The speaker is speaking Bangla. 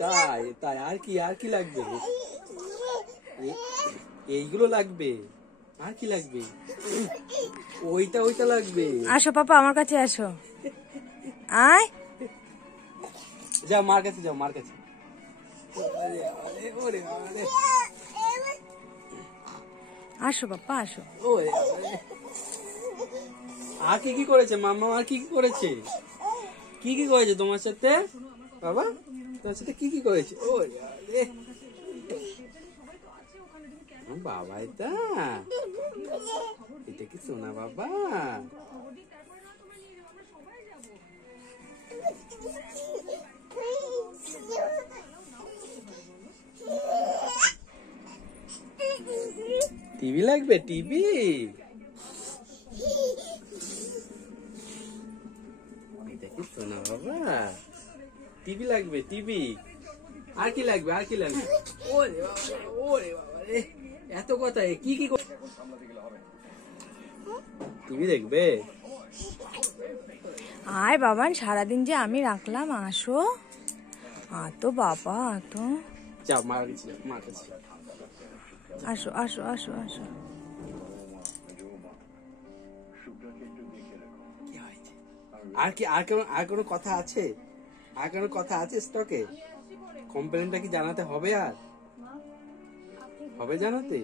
তাই তাই আর কি লাগবে? এইগুলো লাগবে, আর কি লাগবে? ওইটা লাগবে। আসো পাপা, আমার কাছে আসো। আয়, যাও মার কাছে, যাও মার কাছে। আসো পাপা, আসো। আর কি করেছে মাম্মা? আর কি করেছে? কি করেছে তোমার সাথে বাবা? তোমার সাথে কি করেছে? বাবা, এটা কি সোনা বাবা? টিভি লাগবে, টিভি? এটা কি সোনা বাবা? টিভি লাগবে, টিভি? আর কি লাগবে? আর কি লাগবে? ওরে বাবা রে, এত কথা! কি টিভি দেখবে? আয় বাবান, সারাদিন যে আমি রাখলাম, আসো। তো বাবা, তো যাও মার কাছে, মার কাছে। আসো আসো আসো আসো। আর কোনো কথা আছে? আর কোনো কথা আছে স্টকে? কমপ্লেনটা কি জানাতে হবে? আর হবে জানাতে?